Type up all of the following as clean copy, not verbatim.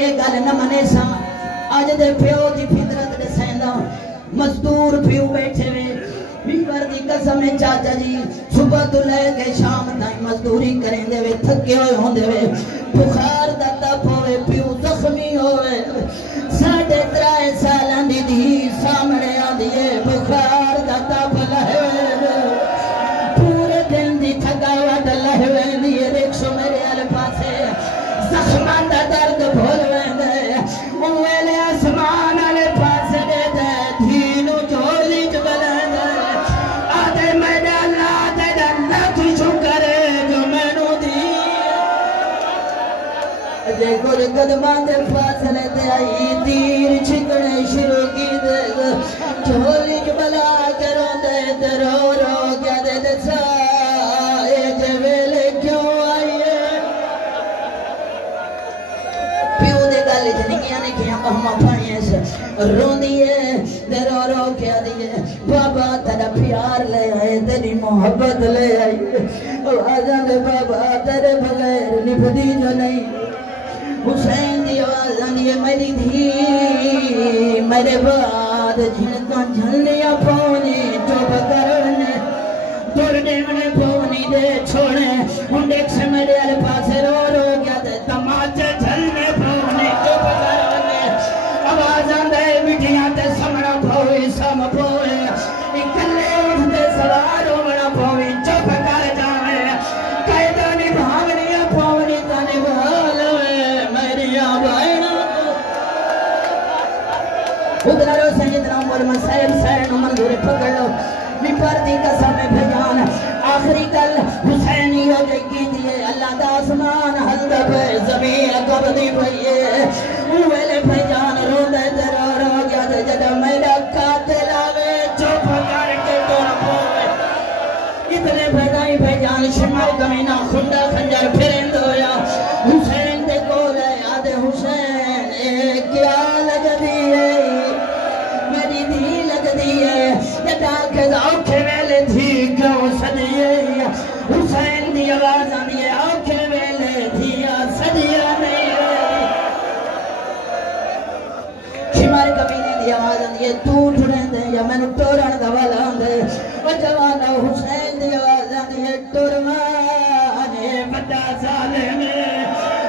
یہ گل نہ منے سا اج دے پیو دی فطرت دے سیندا مزدور پیو بیٹھے وے ممبر دی قسم ہے چاچا جی صبح تو لے کے شام تائیں مزدوری کریں دے وے تھکے ہوئے ہوندے وے بخار دا تپ ہوئے پیو زخمی ہوئے 3.5 سالاں دی دی سامنے آندی ہے بخار دا تپ لہے پورے دن دی تھکاوٹ لہے دی رکشو میرے آل پاسے زخمان دا درد بھول ویندے ویلے آسمان آلے پاسے دے دے دھینو جھولی چبلے آدھے میڈا اللہ دے اللہ تو شکرے جو میں نو دی دے گل قدمان دے فاصلے دے آئی تیر چھکنے شروع کی دے جھولی چبلا کروں دے رو رو کیا دے دے سائے دے ویلے کیوں آئیے پیو دے گالی جنگیاں نے کیا مہمہ پھائیں سے رون دیئے دے رو رو کیا دیئے بابا تیرا پیار لے آئے تیری محبت لے آئے آجاں دے بابا تیرے بغیر نبھدی جو نہیں حسین دی آواز آنیے میری دھی میرے بعد جن کا جھلنیا پونی چوب کرنے دورنے منے پونی دے چھوڑے ان دیکھ سے میرے آلے پاسے رو رو گیا دے تماچے جھلنے پونی چوب کرنے آواز آندے مٹھیاں تے سمڑا پھوئی سم پھوئے اکلے اٹھتے سواروں مڑا پھوئی چوب کر جاوے قیدانی بھاگنیا پونی تانی بھالوے میری آبائنا ادھر سیدنا عمر مسائب سین منظور پکڑ لو ممبر دی قسم بھجان آخری کل حسینی ہو گئی کی دیئے اللہ دا آسمان حلد پہ زمین قبضی بھئیے اوہلے بھجان رو دے در رو گیا دے جدہ میرا قاتل آوے جو پکڑ کے دور پوے اتنے بھجائی بھجان شمال کمینہ خندہ خنجر پھرند ہویا حسین دے کولے آدھے حسین کیا لگ دیئے میری دھی لگ دیئے جدا کے آنکھے ویلے دھی کیوں سدیے حسین دی آواز آنیے آنکھے ویلے دھیا سدیا نہیں شمار کمینے دی آواز آنیے تو ٹھڑیں دے یا میں نے ٹورن دوالا آندے وہ جوانا حسین دی آواز آنیے ٹورمانے بڑا ظالم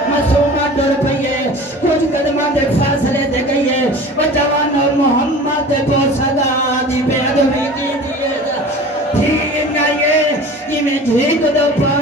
مسومہ ڈر پئیے کچھ قدمان دے فاصلے دے گئیے وہ جوان اور محمد کو صدا دی بے عدوی کی دیئے تھی نائیے یہ میں جھیک دو پا